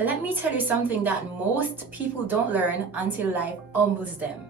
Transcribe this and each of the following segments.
Let me tell you something that most people don't learn until life humbles them.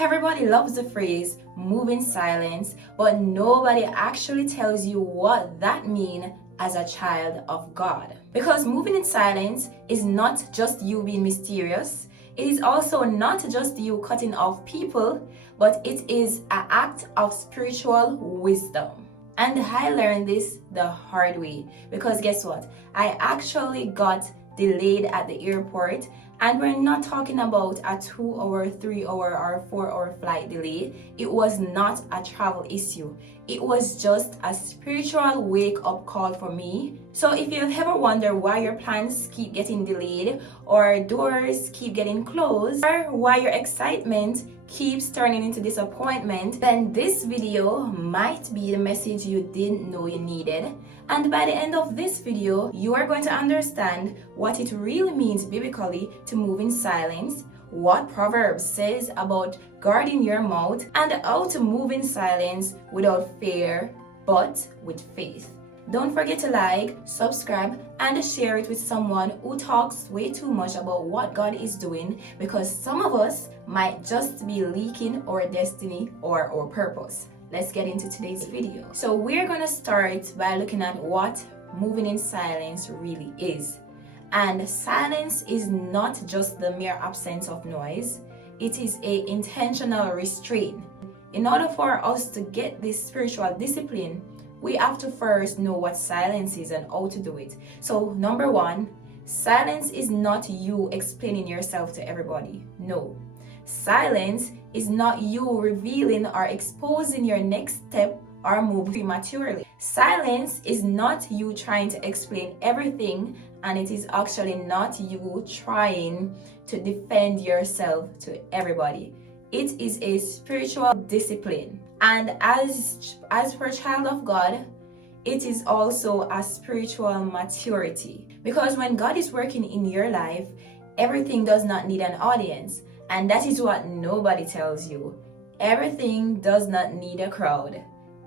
Everybody loves the phrase move in silence, but nobody actually tells you what that means as a child of God. Because moving in silence is not just you being mysterious, it is also not just you cutting off people, but it is an act of spiritual wisdom. And I learned this the hard way because guess what? I actually got delayed at the airport, and we're not talking about a 2-hour, 3-hour, or 4-hour flight delay. It was not a travel issue. It was just a spiritual wake-up call for me. So if you've ever wondered why your plans keep getting delayed, or doors keep getting closed, or why your excitement keeps turning into disappointment, then this video might be the message you didn't know you needed. And by the end of this video, you are going to understand what it really means biblically to move in silence, what Proverbs says about guarding your mouth, and how to move in silence without fear, but with faith. Don't forget to like, subscribe, and share it with someone who talks way too much about what God is doing, because some of us might just be leaking our destiny or our purpose. Let's get into today's video. So we're going to start by looking at what moving in silence really is. And silence is not just the mere absence of noise. It is an intentional restraint. In order for us to get this spiritual discipline, we have to first know what silence is and how to do it. So number one, silence is not you explaining yourself to everybody. No. Silence is not you revealing or exposing your next step or move prematurely. Silence is not you trying to explain everything, and it is actually not you trying to defend yourself to everybody. It is a spiritual discipline. And as for a child of God, it is also a spiritual maturity. Because when God is working in your life, everything does not need an audience. And that is what nobody tells you. Everything does not need a crowd.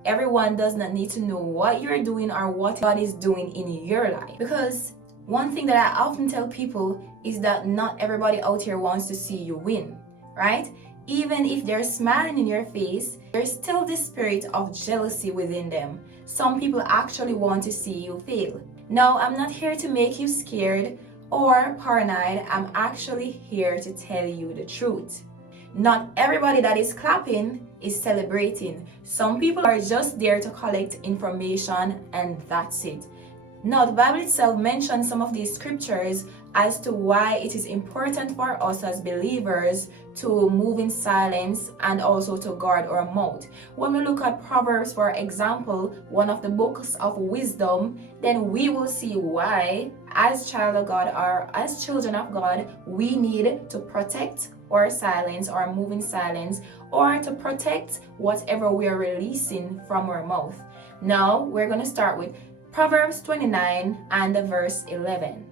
Everyone does not need to know what you're doing or what God is doing in your life. Because one thing that I often tell people is that not everybody out here wants to see you win, right? Even if they're smiling in your face, there's still this spirit of jealousy within them. Some people actually want to see you fail. Now, I'm not here to make you scared or paranoid. I'm actually here to tell you the truth. Not everybody that is clapping is celebrating. Some people are just there to collect information and that's it. Now, the Bible itself mentions some of these scriptures as to why it is important for us as believers to move in silence and also to guard our mouth. When we look at Proverbs, for example, one of the books of wisdom, then we will see why, as child of God or as children of God, we need to protect our silence or move in silence, or to protect whatever we are releasing from our mouth. Now, we're going to start with Proverbs 29 and verse 11.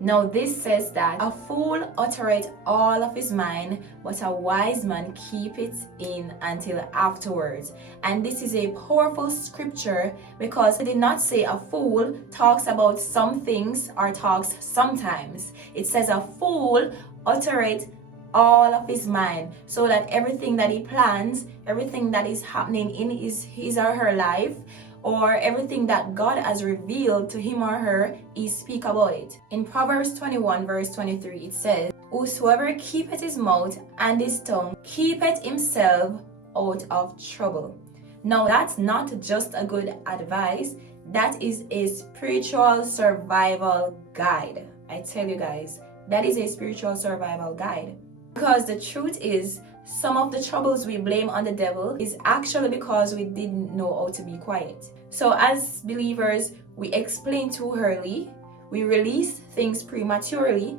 Now this says that a fool uttereth all of his mind, but a wise man keepeth in until afterwards. And this is a powerful scripture because it did not say a fool talks about some things or talks sometimes. It says a fool uttereth all of his mind, so that everything that he plans, everything that is happening in his or her life, or everything that God has revealed to him or her, he speak about it. In Proverbs 21 verse 23 it says, whosoever keepeth his mouth and his tongue keepeth himself out of trouble. Now that's not just a good advice, that is a spiritual survival guide. I tell you guys, that is a spiritual survival guide. Because the truth is, some of the troubles we blame on the devil is actually because we didn't know how to be quiet. So as believers, we explain too early, we release things prematurely,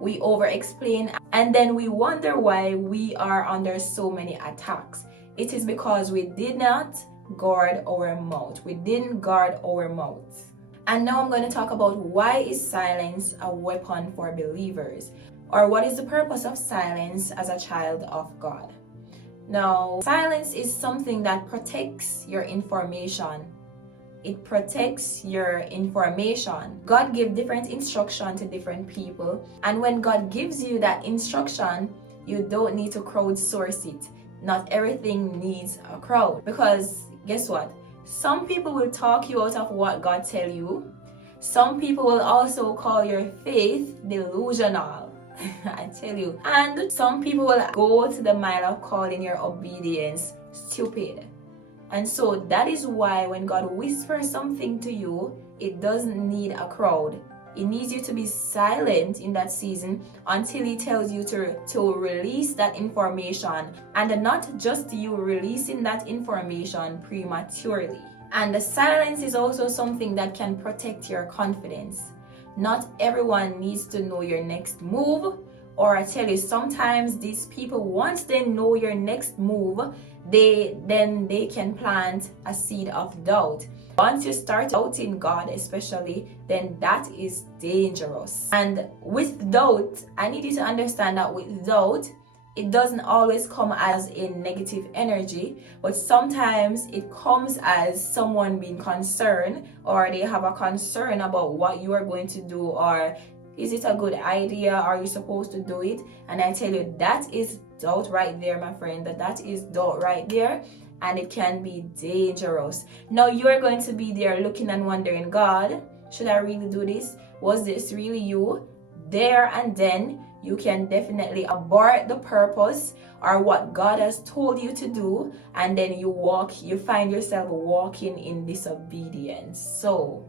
we over-explain, and then we wonder why we are under so many attacks. It is because we did not guard our mouth. We didn't guard our mouth. And now I'm going to talk about why is silence a weapon for believers? Or what is the purpose of silence as a child of God? Now, silence is something that protects your information. it protects your information. God gives different instruction to different people, and when God gives you that instruction, you don't need to crowdsource it. Not everything needs a crowd, because guess what? Some people will talk you out of what God tell you. Some people will also call your faith delusional. I tell you. And some people will go to the mile of calling your obedience stupid. And so that is why when God whispers something to you, it doesn't need a crowd. It needs you to be silent in that season until He tells you to release that information. And not just you releasing that information prematurely. And the silence is also something that can protect your confidence. Not everyone needs to know your next move. Or I tell you, sometimes these people, once they know your next move, they can plant a seed of doubt. Once you start doubting God especially, then that is dangerous. And with doubt, I need you to understand that with doubt, it doesn't always come as a negative energy, but sometimes it comes as someone being concerned, or they have a concern about what you are going to do, or is it a good idea? Are you supposed to do it? And I tell you, that is doubt right there, my friend. That is doubt right there. And it can be dangerous. Now you're going to be there looking and wondering, God, should I really do this? Was this really you? There and then, you can definitely abort the purpose or what God has told you to do, and then you find yourself walking in disobedience. So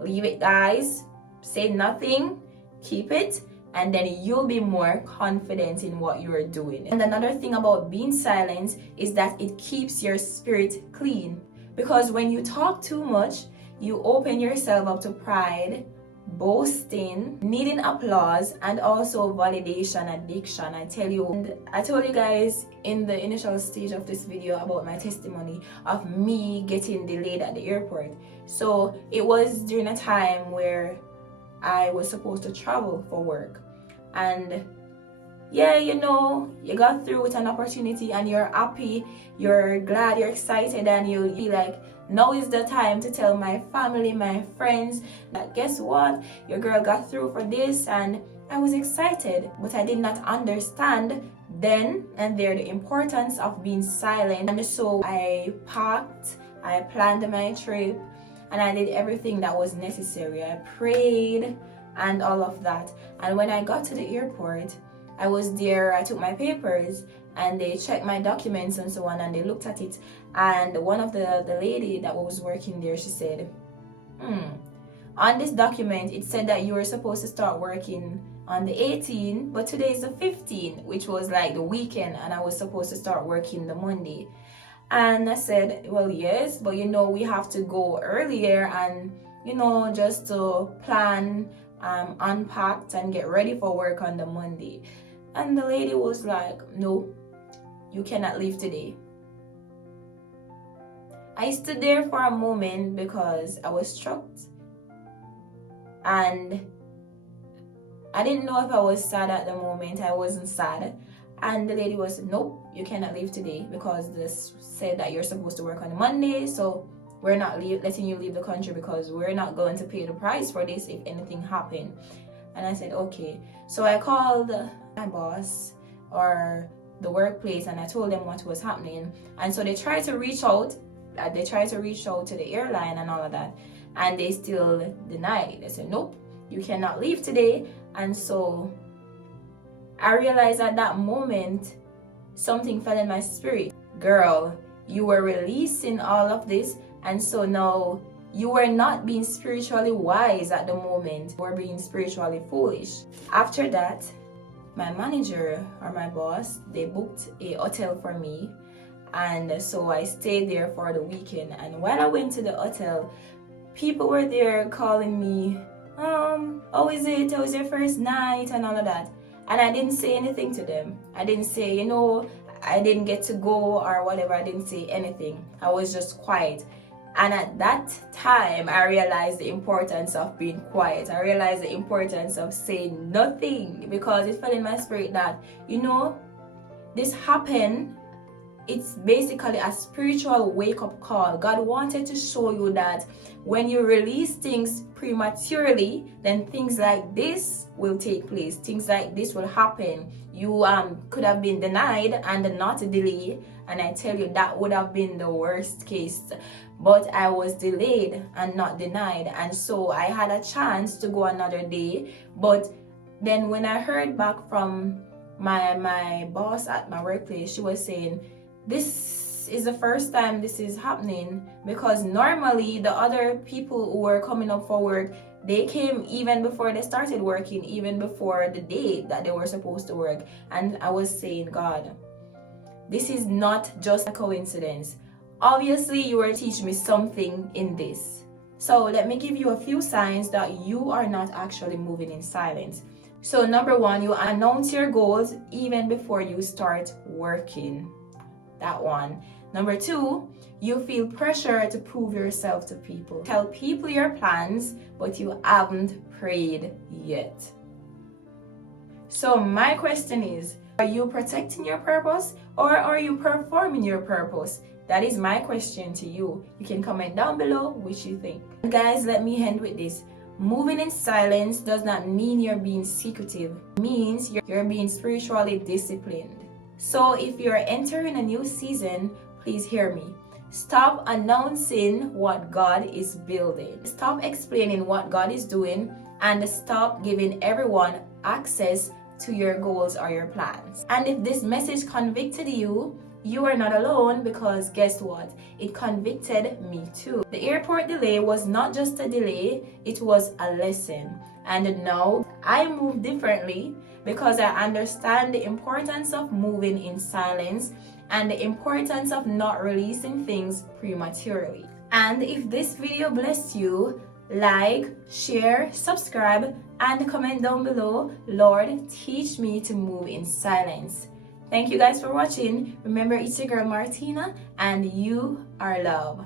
leave it, guys. Say nothing, keep it, and then you'll be more confident in what you are doing. And another thing about being silent is that it keeps your spirit clean, because when you talk too much, you open yourself up to pride, boasting, needing applause, and also validation addiction. I tell you, and I told you guys in the initial stage of this video about my testimony of me getting delayed at the airport. So it was during a time where I was supposed to travel for work, and yeah, you got through with an opportunity and you're happy, you're glad, you're excited, and you'll be like, now is the time to tell my family, my friends, that guess what, your girl got through for this. And I was excited, but I did not understand then and there the importance of being silent. And so I packed, I planned my trip, and I did everything that was necessary. I prayed and all of that. And when I got to the airport, I was there, I took my papers, and they checked my documents and so on, and they looked at it. And one of the lady that was working there, she said, on this document, it said that you were supposed to start working on the 18th, but today is the 15th, which was like the weekend, and I was supposed to start working the Monday. And I said, well, yes, but we have to go earlier and, just to plan, unpacked and get ready for work on the Monday. And the lady was like, no, you cannot leave today. I stood there for a moment because I was shocked. And I didn't know if I was sad at the moment. I wasn't sad. And the lady was, nope, you cannot leave today because this said that you're supposed to work on Monday. So we're not letting you leave the country because we're not going to pay the price for this if anything happened. And I said, okay. So I called my boss or the workplace and I told them what was happening. And so they tried to reach out. They tried to reach out to the airline and all of that. And they still denied. They said, nope, you cannot leave today. And so I realized at that moment, something fell in my spirit. Girl, you were releasing all of this, and so now you were not being spiritually wise at the moment. You were being spiritually foolish. After that, my manager or my boss, they booked a hotel for me, and so I stayed there for the weekend. And while I went to the hotel, people were there calling me, how is it? How was your first night? And all of that. And I didn't say anything to them. I didn't say, I didn't get to go or whatever. I didn't say anything. I was just quiet. And at that time, I realized the importance of being quiet. I realized the importance of saying nothing, because it fell in my spirit that, this happened it's basically a spiritual wake-up call. God wanted to show you that when you release things prematurely, then things like this will take place. Things like this will happen. You could have been denied and not delayed, and I tell you that would have been the worst case. But I was delayed and not denied, and so I had a chance to go another day. But then when I heard back from my boss at my workplace, she was saying, this is the first time this is happening, because normally the other people who were coming up for work, they came even before they started working, even before the day that they were supposed to work. And I was saying, God, this is not just a coincidence. Obviously, you are teaching me something in this. So let me give you a few signs that you are not actually moving in silence. So number one, you announce your goals even before you start working. That one. Number two, you feel pressure to prove yourself to people. Tell people your plans, but you haven't prayed yet. So my question is, are you protecting your purpose, or are you performing your purpose? That is my question to you. You can comment down below what you think. Guys, let me end with this. Moving in silence does not mean you're being secretive. It means you're being spiritually disciplined. So if you're entering a new season, please hear me. Stop announcing what God is building. Stop explaining what God is doing, and stop giving everyone access to your goals or your plans. And if this message convicted you, you are not alone, because guess what? It convicted me too. The airport delay was not just a delay, it was a lesson. And now I move differently because I understand the importance of moving in silence and the importance of not releasing things prematurely. And if this video blessed you, like, share, subscribe, and comment down below, Lord, teach me to move in silence. Thank you guys for watching. Remember, it's your girl Martina, and you are love.